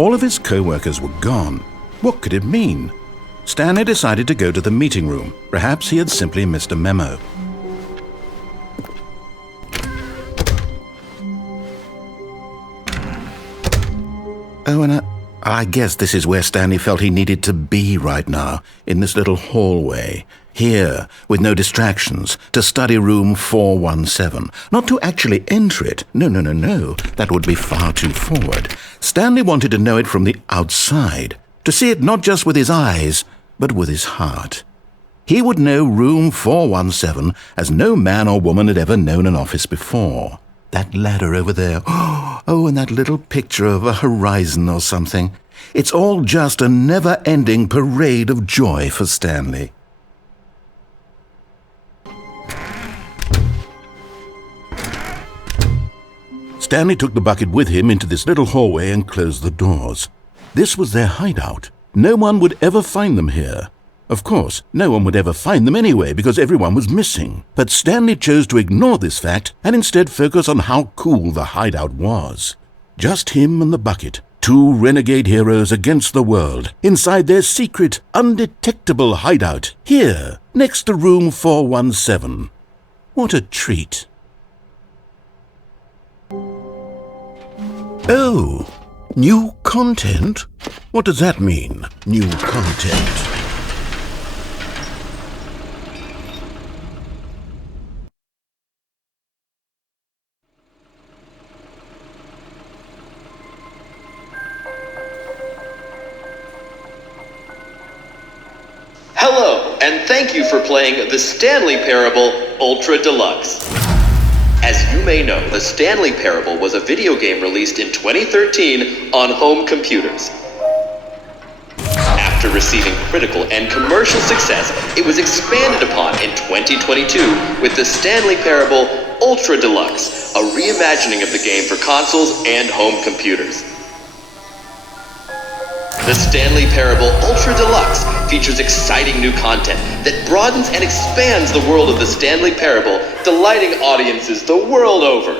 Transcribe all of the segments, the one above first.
all of his co-workers were gone. What could it mean? Stanley decided to go to the meeting room. Perhaps he had simply missed a memo. Oh, and I guess this is where Stanley felt he needed to be right now, in this little hallway. Here, with no distractions, to study room 417. Not to actually enter it. No. That would be far too forward. Stanley wanted to know it from the outside. To see it not just with his eyes, but with his heart. He would know room 417 as no man or woman had ever known an office before. That ladder over there. Oh, and that little picture of a horizon or something. It's all just a never-ending parade of joy for Stanley. Stanley took the bucket with him into this little hallway and closed the doors. This was their hideout. No one would ever find them here. Of course, no one would ever find them anyway because everyone was missing. But Stanley chose to ignore this fact and instead focus on how cool the hideout was. Just him and the bucket, two renegade heroes against the world, inside their secret, undetectable hideout, here, next to room 417. What a treat. Oh, new content? What does that mean, new content? Hello, and thank you for playing the Stanley Parable Ultra Deluxe. As you may know, the Stanley Parable was a video game released in 2013 on home computers. After receiving critical and commercial success, it was expanded upon in 2022 with the Stanley Parable Ultra Deluxe, a reimagining of the game for consoles and home computers. The Stanley Parable Ultra Deluxe features exciting new content that broadens and expands the world of the Stanley Parable, delighting audiences the world over.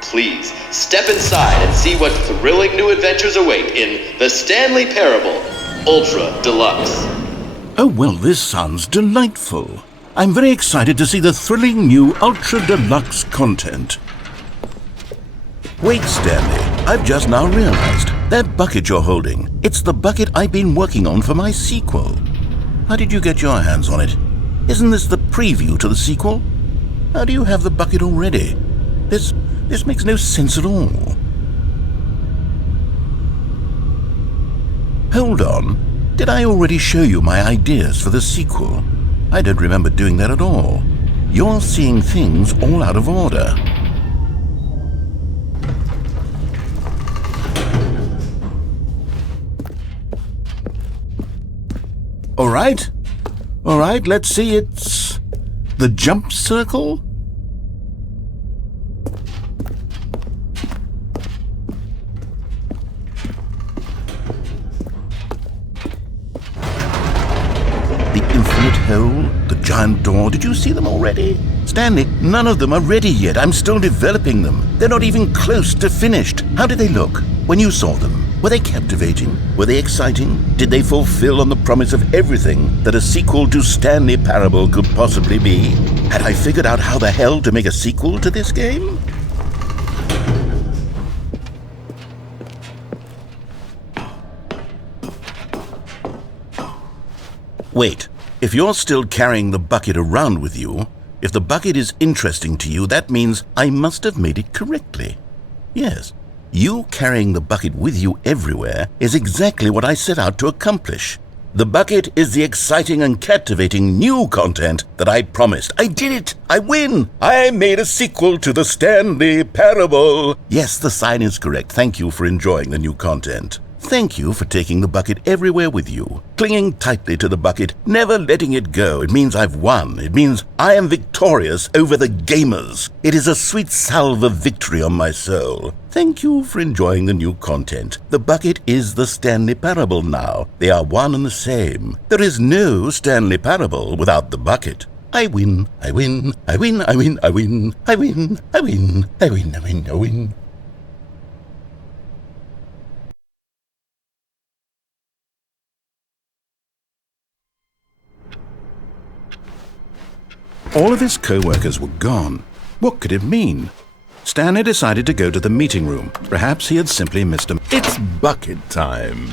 Please, step inside and see what thrilling new adventures await in the Stanley Parable Ultra Deluxe. Oh, well, this sounds delightful. I'm very excited to see the thrilling new Ultra Deluxe content. Wait, Stanley, I've just now realized. That bucket you're holding, it's the bucket I've been working on for my sequel. How did you get your hands on it? Isn't this the preview to the sequel? How do you have the bucket already? This makes no sense at all. Hold on. Did I already show you my ideas for the sequel? I don't remember doing that at all. You're seeing things all out of order. All right, let's see, it's the jump circle? The infinite hole, the giant door, did you see them already? Stanley, none of them are ready yet. I'm still developing them. They're not even close to finished. How did they look when you saw them? Were they captivating? Were they exciting? Did they fulfill on the promise of everything that a sequel to Stanley Parable could possibly be? Had I figured out how the hell to make a sequel to this game? Wait, if you're still carrying the bucket around with you, if the bucket is interesting to you, that means I must have made it correctly. Yes. You carrying the bucket with you everywhere is exactly what I set out to accomplish. The bucket is the exciting and captivating new content that I promised. I did it! I win! I made a sequel to the Stanley Parable! Yes, the sign is correct. Thank you for enjoying the new content. Thank you for taking the bucket everywhere with you, clinging tightly to the bucket, never letting it go. It means I've won. It means I am victorious over the gamers. It is a sweet salve of victory on my soul. Thank you for enjoying the new content. The bucket is the Stanley Parable now. They are one and the same. There is no Stanley Parable without the bucket. I win, I win, I win, I win, I win, I win, I win, I win, I win, I win. All of his co-workers were gone. What could it mean? Stanley decided to go to the meeting room. Perhaps he had simply missed him. It's bucket time.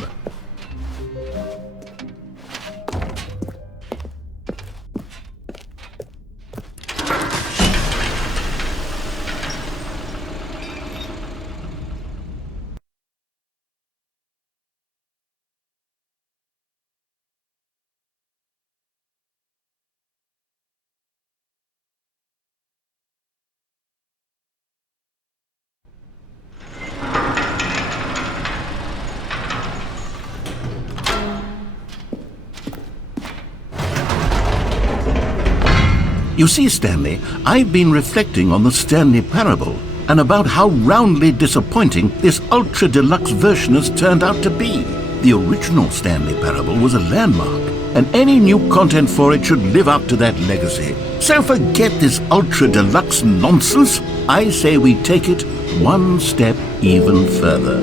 You see, Stanley, I've been reflecting on the Stanley Parable and about how roundly disappointing this ultra-deluxe version has turned out to be. The original Stanley Parable was a landmark, and any new content for it should live up to that legacy. So forget this ultra-deluxe nonsense. I say we take it one step even further.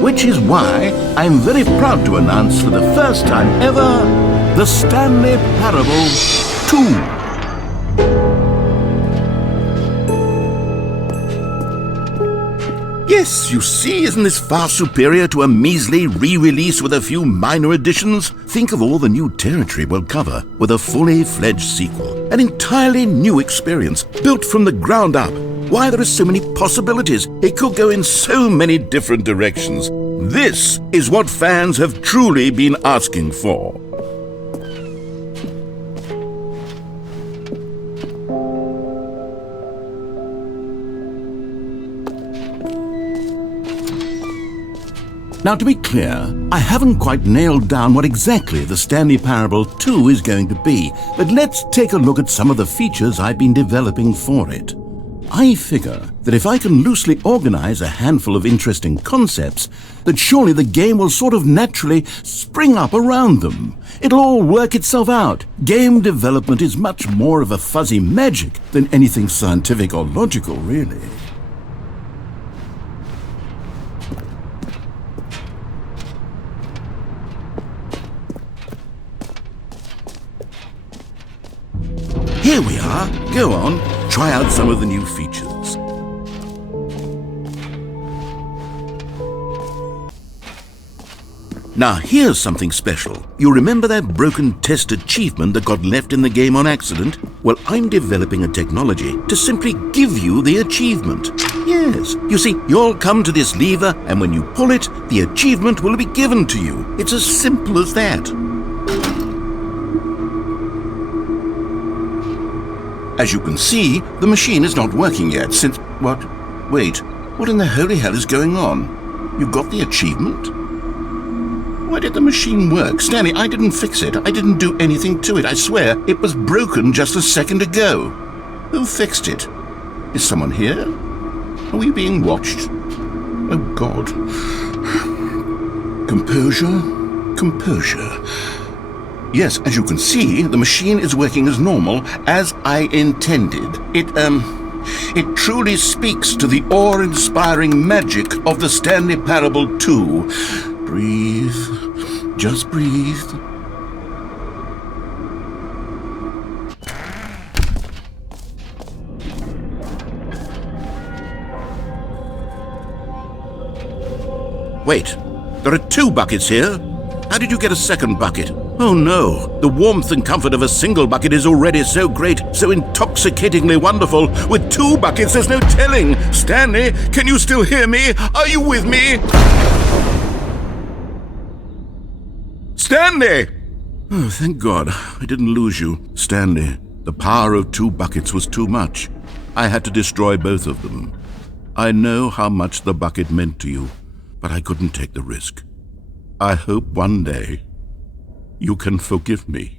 Which is why I'm very proud to announce for the first time ever, the Stanley Parable 2. Yes, you see, isn't this far superior to a measly re-release with a few minor additions? Think of all the new territory we'll cover with a fully fledged sequel. An entirely new experience, built from the ground up. Why, there are so many possibilities. It could go in so many different directions. This is what fans have truly been asking for. Now, to be clear, I haven't quite nailed down what exactly the Stanley Parable 2 is going to be, but let's take a look at some of the features I've been developing for it. I figure that if I can loosely organize a handful of interesting concepts, that surely the game will sort of naturally spring up around them. It'll all work itself out. Game development is much more of a fuzzy magic than anything scientific or logical, really. Here we are. Go on, try out some of the new features. Now here's something special. You remember that broken test achievement that got left in the game on accident? Well, I'm developing a technology to simply give you the achievement. Yes, you see, you'll come to this lever, and when you pull it, the achievement will be given to you. It's as simple as that. As you can see, the machine is not working yet since... What? Wait, what in the holy hell is going on? You got the achievement? Why did the machine work? Stanley, I didn't fix it. I didn't do anything to it. I swear, it was broken just a second ago. Who fixed it? Is someone here? Are we being watched? Oh, God. Composure, composure. Yes, as you can see, the machine is working as normal, as I intended. It truly speaks to the awe-inspiring magic of the Stanley Parable 2. Breathe. Just breathe. Wait, there are 2 buckets here? How did you get a second bucket? Oh no, the warmth and comfort of a single bucket is already so great, so intoxicatingly wonderful. With 2 buckets, there's no telling. Stanley, can you still hear me? Are you with me? Stanley! Oh, thank God, I didn't lose you. Stanley, the power of 2 buckets was too much. I had to destroy both of them. I know how much the bucket meant to you, but I couldn't take the risk. I hope one day you can forgive me.